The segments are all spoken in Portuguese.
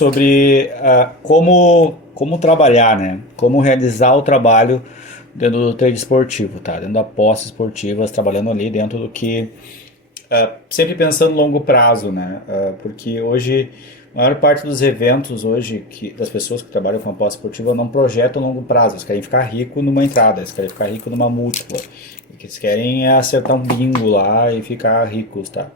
sobre como trabalhar, né? Como realizar o trabalho dentro do trade esportivo, tá? Dentro da apostas esportivas, trabalhando ali dentro do que sempre pensando no longo prazo, né? Porque hoje a maior parte dos eventos hoje das pessoas que trabalham com aposta esportiva não projetam longo prazo. Eles querem ficar rico numa entrada, eles querem ficar rico numa múltipla. O que eles querem é acertar um bingo lá e ficar ricos, tá?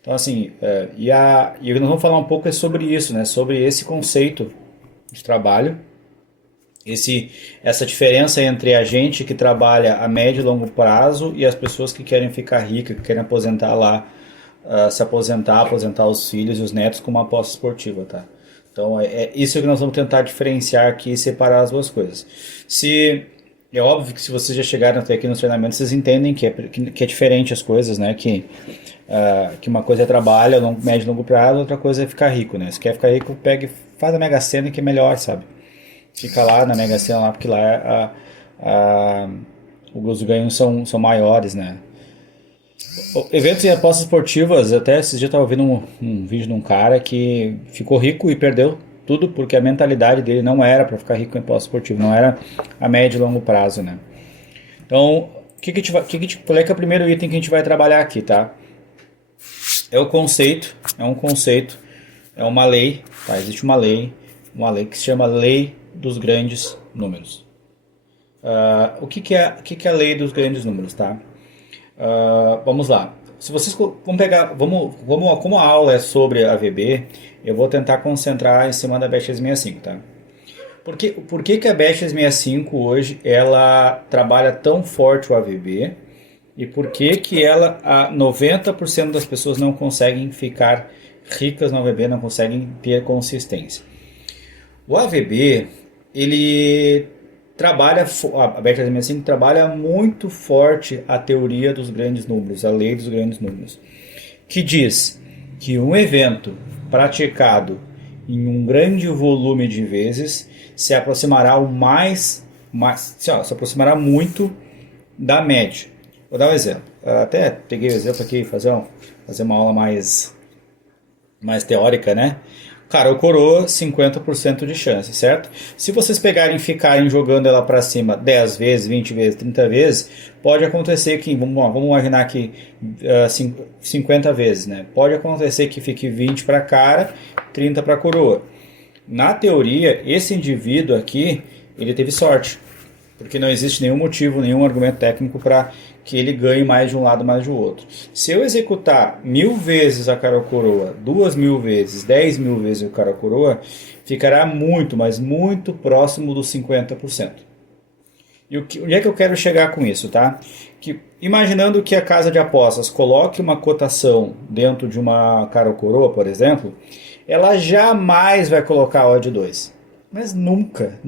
Então assim, e nós vamos falar um pouco sobre isso, né? Sobre esse conceito de trabalho, essa diferença entre a gente que trabalha a médio e longo prazo e as pessoas que querem ficar ricas, que querem aposentar lá, se aposentar os filhos e os netos com uma aposta esportiva, tá? Então é isso que nós vamos tentar diferenciar aqui e separar as duas coisas. É óbvio que se vocês já chegaram até aqui nos treinamentos, vocês entendem que é diferente as coisas, né? Que uma coisa é trabalho a médio e longo prazo, outra coisa é ficar rico, né? Se quer ficar rico, pega e faz a Mega Sena que é melhor, sabe? Fica lá na Mega Sena, lá, porque lá os ganhos são maiores, né? Eventos e apostas esportivas, até esses dias eu estava vendo um vídeo de um cara que ficou rico e perdeu tudo porque a mentalidade dele não era para ficar rico em aposta esportiva, não era a médio e longo prazo, né? Então, qual é que é o primeiro item que a gente vai trabalhar aqui, tá? É um conceito, é uma lei, tá? Existe uma lei que se chama Lei dos Grandes Números. O que é a Lei dos Grandes Números, tá? Vamos lá. Se vocês vamos pegar, como a aula é sobre a AVB, eu vou tentar concentrar em cima da Bet365, tá? Por que a Bet365 hoje ela trabalha tão forte o AVB e por que ela, 90% das pessoas não conseguem ficar ricas no AVB, não conseguem ter consistência? O AVB, ele trabalha, a Bet365 trabalha muito forte a teoria dos grandes números, a lei dos grandes números, que diz que um evento praticado em um grande volume de vezes se aproximará se aproximará muito da média. Vou dar um exemplo. Até peguei o exemplo aqui, fazer uma aula mais teórica, né? Cara, o coroa, 50% de chance, certo? Se vocês pegarem e ficarem jogando ela para cima 10 vezes, 20 vezes, 30 vezes, pode acontecer que, vamos imaginar que 50 vezes, né? Pode acontecer que fique 20 para cara, 30 para coroa. Na teoria, esse indivíduo aqui, ele teve sorte, porque não existe nenhum motivo, nenhum argumento técnico para que ele ganhe mais de um lado, mais do outro. Se eu executar 1000 vezes a cara coroa, 2000 vezes, 10.000 vezes o cara coroa, ficará muito, mas muito próximo dos 50%. E onde é que eu quero chegar com isso, tá? Imaginando que a casa de apostas coloque uma cotação dentro de uma cara coroa, por exemplo, ela jamais vai colocar a odd 2. Mas nunca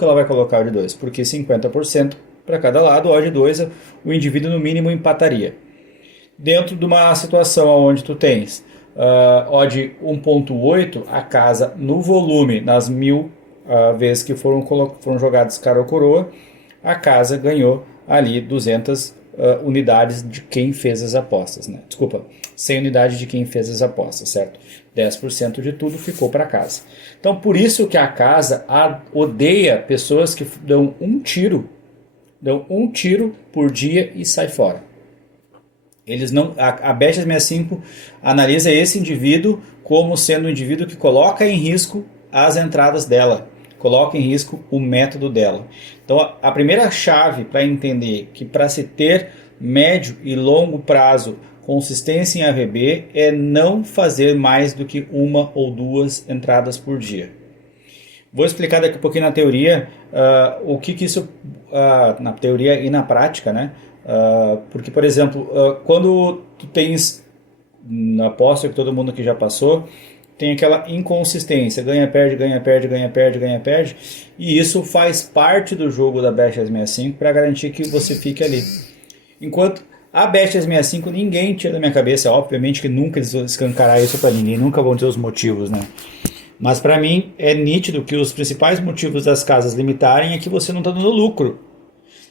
ela vai colocar a odd 2, porque 50% para cada lado, odd 2, o indivíduo no mínimo empataria. Dentro de uma situação onde tu tens odd 1.8, a casa no volume, nas 1000 vezes que foram jogadas cara ou coroa, a casa ganhou ali 200 unidades de quem fez as apostas, né? Desculpa, 100 unidades de quem fez as apostas, certo? 10% de tudo ficou para casa. Então, por isso que a casa odeia pessoas que dão um tiro por dia e sai fora. A Bet365 analisa esse indivíduo como sendo um indivíduo que coloca em risco as entradas dela, coloca em risco o método dela. Então, a primeira chave para entender que para se ter médio e longo prazo consistência em AVB é não fazer mais do que uma ou duas entradas por dia. Vou explicar daqui a pouquinho na teoria o que isso, na teoria e na prática, né? Porque, por exemplo, quando tu tens, aposto que todo mundo aqui já passou, tem aquela inconsistência, ganha, perde, ganha, perde, ganha, perde, ganha, perde, e isso faz parte do jogo da Bet365 para garantir que você fique ali. Enquanto a Bet365 ninguém tira da minha cabeça, obviamente que nunca eles vão escancarar isso para ninguém, nunca vão ter os motivos, né? Mas para mim é nítido que os principais motivos das casas limitarem é que você não está dando lucro.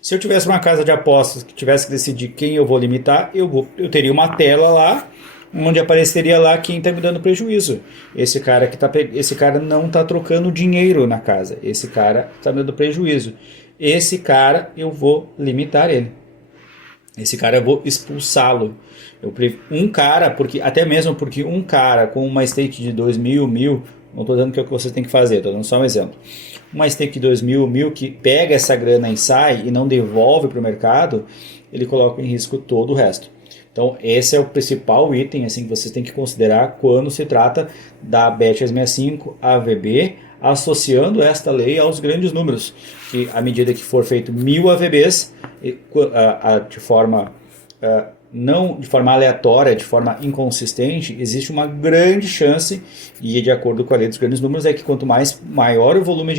Se eu tivesse uma casa de apostas que tivesse que decidir quem eu vou limitar, eu teria uma tela lá onde apareceria lá quem está me dando prejuízo. Esse cara não está trocando dinheiro na casa. Esse cara está me dando prejuízo. Esse cara eu vou limitar ele. Esse cara eu vou expulsá-lo. Um cara, porque até mesmo porque um cara com uma stake de 2.000, 1.000, não estou dizendo que é o que você tem que fazer, estou dando só um exemplo. Uma stake de 2.000, 1.000 que pega essa grana e sai e não devolve para o mercado, ele coloca em risco todo o resto. Então esse é o principal item assim, que vocês têm que considerar quando se trata da Bet365 AVB, associando esta lei aos grandes números, que à medida que for feito 1.000 AVBs, de forma não de forma aleatória, de forma inconsistente, existe uma grande chance, e de acordo com a lei dos grandes números, é que quanto maior o volume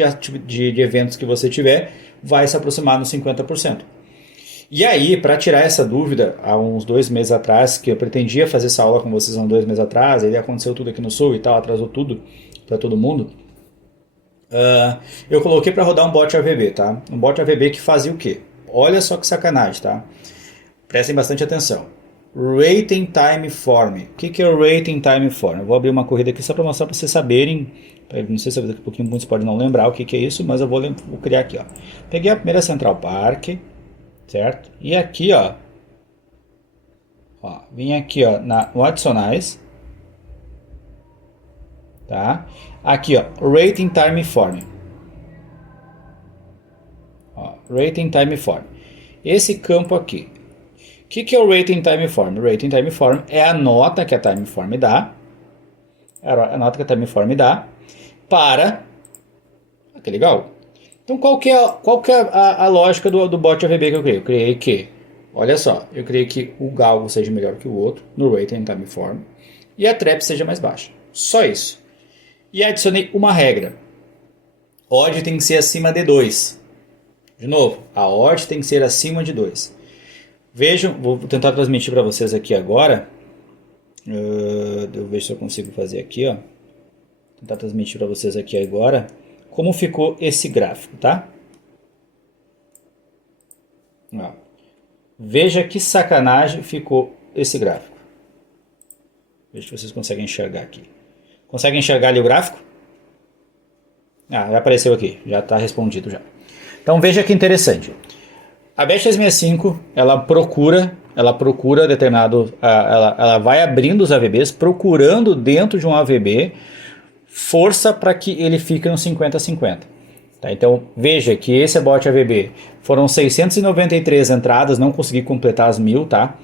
de eventos que você tiver, vai se aproximar nos 50%. E aí, para tirar essa dúvida, há uns 2 meses atrás, que eu pretendia fazer essa aula com vocês há 2 meses atrás, aí aconteceu tudo aqui no Sul e tal, atrasou tudo para todo mundo, eu coloquei para rodar um bot AVB, tá? Um bot AVB que fazia o quê? Olha só que sacanagem, tá? Prestem bastante atenção. Rating Time Form. O que é o Rating Time Form? Eu vou abrir uma corrida aqui só para mostrar para vocês saberem. Não sei se daqui a pouquinho muitos podem não lembrar o que é isso, mas eu vou criar aqui. Ó. Peguei a primeira Central Park, certo? E aqui, ó, vim aqui, ó, no adicionais, tá? Aqui, ó, Rating Time Form. Ó, Rating Time Form. Esse campo aqui. O que é o Rating Time Form? O Rating Time Form é a nota que a Time Form dá. A nota que a Time Form dá para... que legal. Então qual que é a lógica do bot AVB que eu criei? Eu criei que, olha só, eu criei que o galgo seja melhor que o outro no Rating Time Form e a trap seja mais baixa. Só isso. E adicionei uma regra. Odd tem que ser acima de 2. De novo, a odd tem que ser acima de 2. Vejam, vou tentar transmitir para vocês aqui agora. Eu vejo se eu consigo fazer aqui, ó. Tentar transmitir para vocês aqui agora como ficou esse gráfico, tá? Ó. Veja que sacanagem ficou esse gráfico. Veja se vocês conseguem enxergar aqui. Conseguem enxergar ali o gráfico? Já apareceu aqui, já está respondido já. Então veja que interessante. A Bet365, ela procura determinado, ela vai abrindo os AVBs, procurando dentro de um AVB força para que ele fique no 50-50. Tá? Então veja que esse bot AVB foram 693 entradas, não consegui completar as 1.000, tá?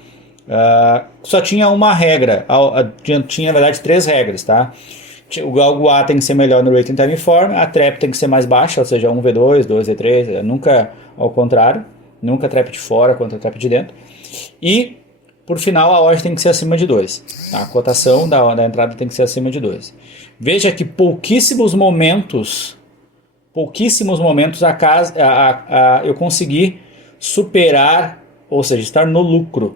Só tinha uma regra, tinha na verdade 3 regras, tá? O galgo A tem que ser melhor no Rating Time Form, a trap tem que ser mais baixa, ou seja, 1v2, 2v3, nunca ao contrário. Nunca trap de fora contra trap de dentro. E, por final, a odd tem que ser acima de 2. A cotação da entrada tem que ser acima de 2. Veja que pouquíssimos momentos eu consegui superar, ou seja, estar no lucro.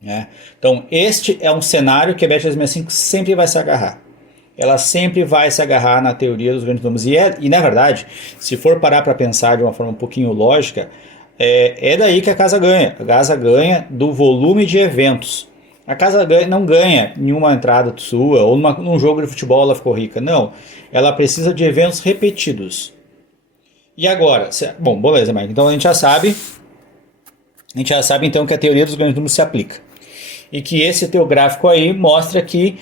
Né? Então, este é um cenário que a Bet365 sempre vai se agarrar. Ela sempre vai se agarrar na teoria dos grandes números. E na verdade, se for parar para pensar de uma forma um pouquinho lógica, é daí que a casa ganha. A casa ganha do volume de eventos. A casa não ganha em uma entrada sua, ou num jogo de futebol ela ficou rica. Não, ela precisa de eventos repetidos. E agora? Bom, beleza, Mike. Então a gente já sabe então que a teoria dos grandes números se aplica. E que esse teu gráfico aí mostra que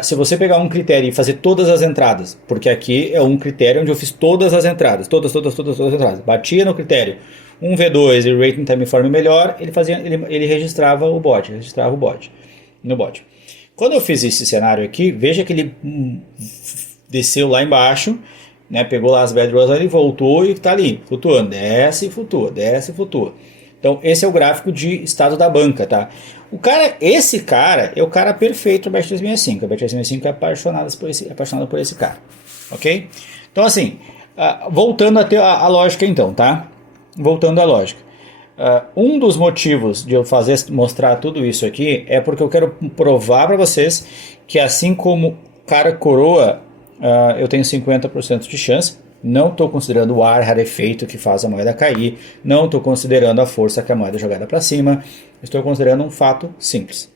se você pegar um critério e fazer todas as entradas, porque aqui é um critério onde eu fiz todas as entradas, todas as entradas, batia no critério 1v2 e Rating Time Form melhor, ele registrava o bot no bot. Quando eu fiz esse cenário aqui, veja que ele desceu lá embaixo, né, pegou lá as bedrolls ali, voltou e está ali, flutuando, desce e flutua. Então esse é o gráfico de estado da banca, tá? Esse cara é o cara perfeito para a Bet365. A Bet365 é apaixonada por esse cara, ok? Então assim, voltando a lógica então, tá? Voltando à lógica. Um dos motivos de eu mostrar tudo isso aqui é porque eu quero provar para vocês que assim como cara coroa, eu tenho 50% de chance. Não estou considerando o ar rarefeito que faz a moeda cair. Não estou considerando a força que a moeda é jogada para cima. Estou considerando um fato simples.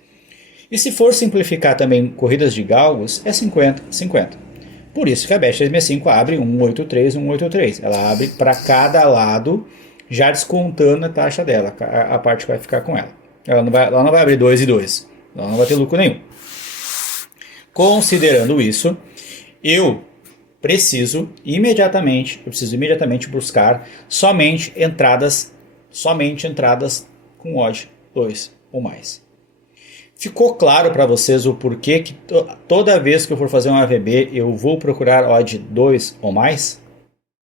E se for simplificar também corridas de galgos, é 50-50. Por isso que a Bet365 abre 183, 183. Ela abre para cada lado, já descontando a taxa dela, a parte que vai ficar com ela. Ela não vai abrir 2 e 2. Ela não vai ter lucro nenhum. Considerando isso, eu preciso imediatamente buscar somente entradas com odd 2 ou mais. Ficou claro para vocês o porquê que toda vez que eu for fazer um AVB eu vou procurar odd 2 ou mais?